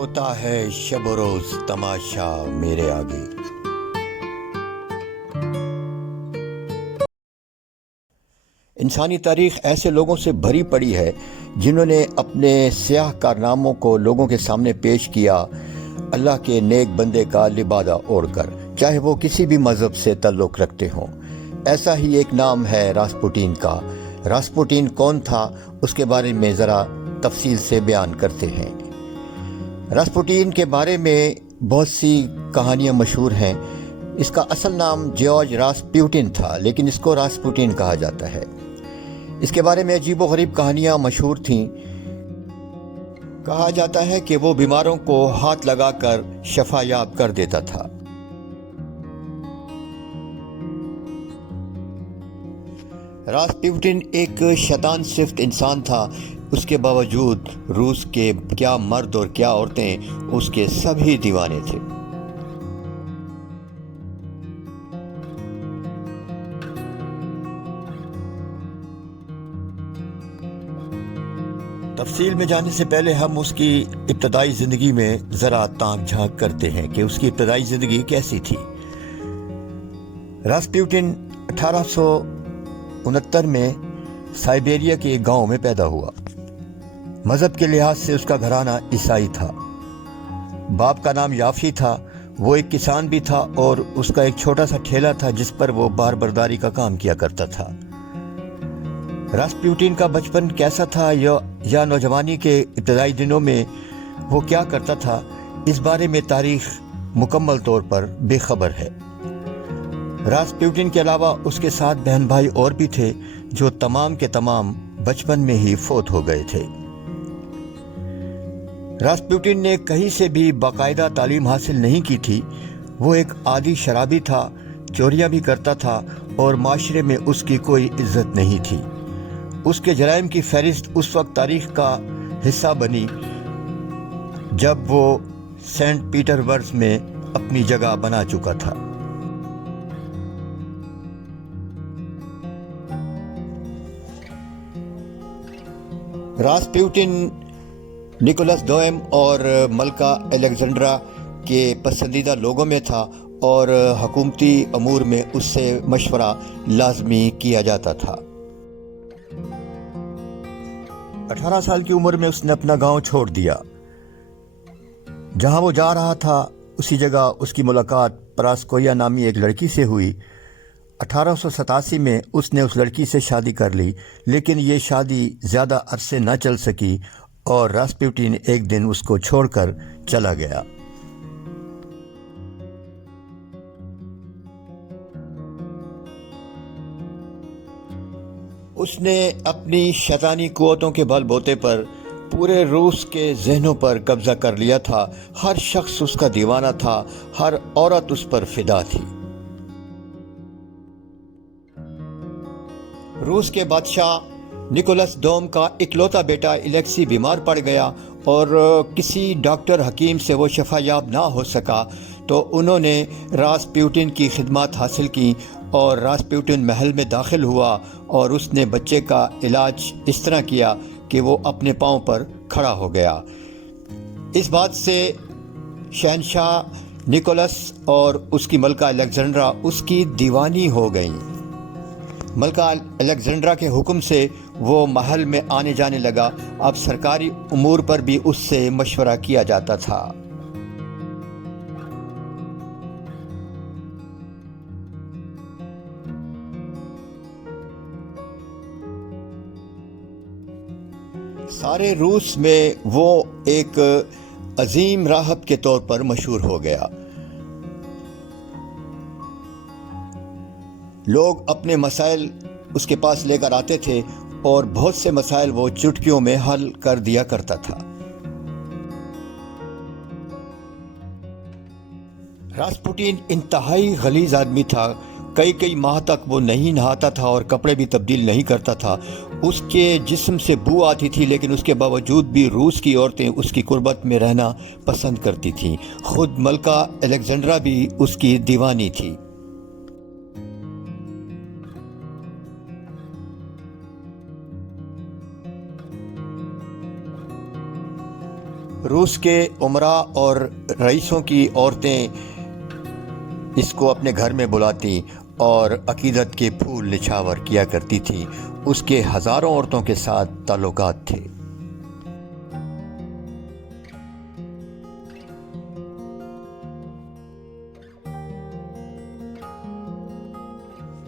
ہوتا ہے شب و روز تماشا میرے آگے. انسانی تاریخ ایسے لوگوں سے بھری پڑی ہے جنہوں نے اپنے سیاہ کارناموں کو لوگوں کے سامنے پیش کیا، اللہ کے نیک بندے کا لبادہ اوڑھ کر، چاہے وہ کسی بھی مذہب سے تعلق رکھتے ہوں. ایسا ہی ایک نام ہے راسپوٹین کا. راسپوٹین کون تھا، اس کے بارے میں ذرا تفصیل سے بیان کرتے ہیں. راسپوٹین کے بارے میں بہت سی کہانیاں مشہور ہیں. اس کا اصل نام جارج راسپوٹین تھا، لیکن اس کو راسپوٹین کہا جاتا ہے. اس کے بارے میں عجیب و غریب کہانیاں مشہور تھیں. کہا جاتا ہے کہ وہ بیماروں کو ہاتھ لگا کر شفا یاب کر دیتا تھا. راسپوٹین ایک شیطان صفت انسان تھا. اس کے باوجود روس کے کیا مرد اور کیا عورتیں اس کے سبھی دیوانے تھے. تفصیل میں جانے سے پہلے ہم اس کی ابتدائی زندگی میں ذرا تانک جھانک کرتے ہیں کہ اس کی ابتدائی زندگی کیسی تھی. راسپوٹین 1869 میں سائبیریا کے ایک گاؤں میں پیدا ہوا. مذہب کے لحاظ سے اس کا گھرانہ عیسائی تھا. باپ کا نام یافی تھا. وہ ایک کسان بھی تھا اور اس کا ایک چھوٹا سا ٹھیلا تھا جس پر وہ بار برداری کا کام کیا کرتا تھا. راسپوٹین کا بچپن کیسا تھا یا نوجوانی کے ابتدائی دنوں میں وہ کیا کرتا تھا، اس بارے میں تاریخ مکمل طور پر بے خبر ہے. راسپوٹین کے علاوہ اس کے 7 بہن بھائی اور بھی تھے جو تمام کے تمام بچپن میں ہی فوت ہو گئے تھے. راسپوٹین نے کہیں سے بھی باقاعدہ تعلیم حاصل نہیں کی تھی. وہ ایک عادی شرابی تھا، چوریاں بھی کرتا تھا اور معاشرے میں اس کی کوئی عزت نہیں تھی. اس کے جرائم کی فہرست اس وقت تاریخ کا حصہ بنی جب وہ سینٹ پیٹر برگ میں اپنی جگہ بنا چکا تھا. راسپوٹین نکولس دوئم اور ملکہ الیگزینڈرا کے پسندیدہ لوگوں میں تھا اور حکومتی امور میں اس سے مشورہ لازمی کیا جاتا تھا. 18 سال کی عمر میں اس نے اپنا گاؤں چھوڑ دیا. جہاں وہ جا رہا تھا اسی جگہ اس کی ملاقات پراسکویا نامی ایک لڑکی سے ہوئی. 1887 میں اس نے اس لڑکی سے شادی کر لی، لیکن یہ شادی زیادہ عرصے نہ چل سکی اور راسپوٹین ایک دن اس کو چھوڑ کر چلا گیا. اس نے اپنی شیطانی قوتوں کے بل بوتے پر پورے روس کے ذہنوں پر قبضہ کر لیا تھا. ہر شخص اس کا دیوانہ تھا، ہر عورت اس پر فدا تھی. روس کے بادشاہ نکولس دوم کا اکلوتا بیٹا الیکسی بیمار پڑ گیا اور کسی ڈاکٹر حکیم سے وہ شفا یاب نہ ہو سکا تو انہوں نے راسپوٹین کی خدمات حاصل کی اور راسپوٹین محل میں داخل ہوا اور اس نے بچے کا علاج اس طرح کیا کہ وہ اپنے پاؤں پر کھڑا ہو گیا. اس بات سے شہنشاہ نکولس اور اس کی ملکہ الیگزینڈرا اس کی دیوانی ہو گئیں. ملکہ الیگزینڈرا کے حکم سے وہ محل میں آنے جانے لگا. اب سرکاری امور پر بھی اس سے مشورہ کیا جاتا تھا. سارے روس میں وہ ایک عظیم راہب کے طور پر مشہور ہو گیا. لوگ اپنے مسائل اس کے پاس لے کر آتے تھے اور بہت سے مسائل وہ چٹکیوں میں حل کر دیا کرتا تھا. راسپوٹین انتہائی غلیظ آدمی تھا. کئی ماہ تک وہ نہیں نہاتا تھا اور کپڑے بھی تبدیل نہیں کرتا تھا. اس کے جسم سے بو آتی تھی، لیکن اس کے باوجود بھی روس کی عورتیں اس کی قربت میں رہنا پسند کرتی تھیں. خود ملکہ الیگزینڈرا بھی اس کی دیوانی تھی. روس کے امراء اور رئیسوں کی عورتیں اس کو اپنے گھر میں بلاتی اور عقیدت کے پھول نچھاور کیا کرتی تھیں۔ اس کے ہزاروں عورتوں کے ساتھ تعلقات تھے۔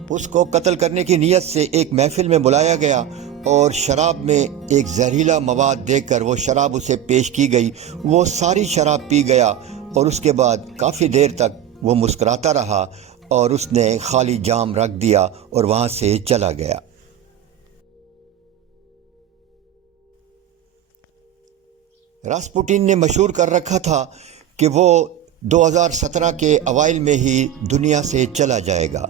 اس کو قتل کرنے کی نیت سے ایک محفل میں بلایا گیا اور شراب میں ایک زہریلا مواد دے کر وہ شراب اسے پیش کی گئی۔ وہ ساری شراب پی گیا اور اس کے بعد کافی دیر تک وہ مسکراتا رہا اور اس نے خالی جام رکھ دیا اور وہاں سے چلا گیا۔ راسپوٹین نے مشہور کر رکھا تھا کہ وہ 2017 کے اوائل میں ہی دنیا سے چلا جائے گا۔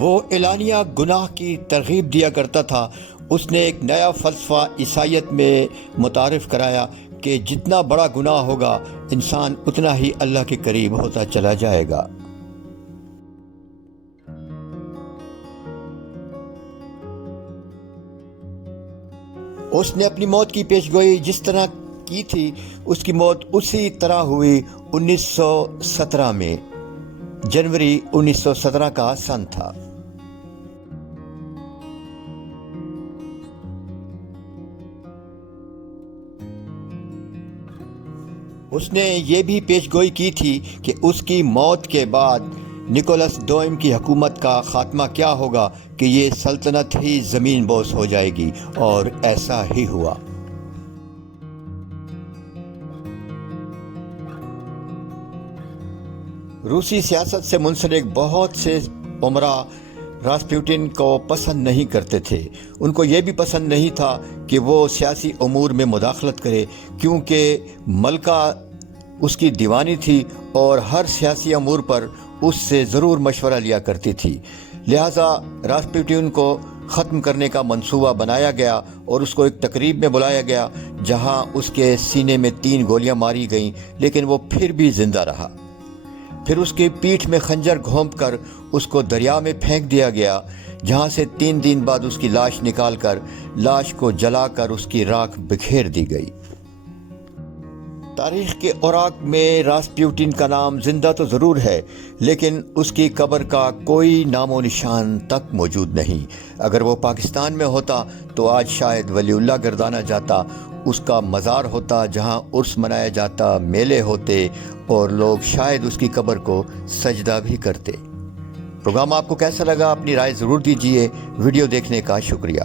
وہ اعلانیہ گناہ کی ترغیب دیا کرتا تھا۔ اس نے ایک نیا فلسفہ عیسائیت میں متعارف کرایا کہ جتنا بڑا گناہ ہوگا انسان اتنا ہی اللہ کے قریب ہوتا چلا جائے گا۔ اس نے اپنی موت کی پیشگوئی جس طرح کی تھی اس کی موت اسی طرح ہوئی۔ 1917 میں جنوری 1917 کا سن تھا۔ اس نے یہ بھی پیشگوئی کی تھی کہ اس کی موت کے بعد نکولس دوئم کی حکومت کا خاتمہ کیا ہوگا، کہ یہ سلطنت ہی زمین بوس ہو جائے گی، اور ایسا ہی ہوا۔ روسی سیاست سے منسلک بہت سے امراء راسپوٹین کو پسند نہیں کرتے تھے۔ ان کو یہ بھی پسند نہیں تھا کہ وہ سیاسی امور میں مداخلت کرے، کیونکہ ملکہ اس کی دیوانی تھی اور ہر سیاسی امور پر اس سے ضرور مشورہ لیا کرتی تھی۔ لہٰذا راسپوٹین کو ختم کرنے کا منصوبہ بنایا گیا اور اس کو ایک تقریب میں بلایا گیا جہاں اس کے سینے میں 3 گولیاں ماری گئیں، لیکن وہ پھر بھی زندہ رہا۔ پھر اس کی پیٹھ میں خنجر گھونپ کر اس کو دریا میں پھینک دیا گیا، جہاں سے 3 دن بعد اس کی لاش نکال کر لاش کو جلا کر اس کی راکھ بکھیر دی گئی۔ تاریخ کے اوراق میں راسپوٹین کا نام زندہ تو ضرور ہے، لیکن اس کی قبر کا کوئی نام و نشان تک موجود نہیں۔ اگر وہ پاکستان میں ہوتا تو آج شاید ولی اللہ گردانا جاتا، اس کا مزار ہوتا جہاں عرس منایا جاتا، میلے ہوتے اور لوگ شاید اس کی قبر کو سجدہ بھی کرتے۔ پروگرام آپ کو کیسا لگا؟ اپنی رائے ضرور دیجیے۔ ویڈیو دیکھنے کا شکریہ۔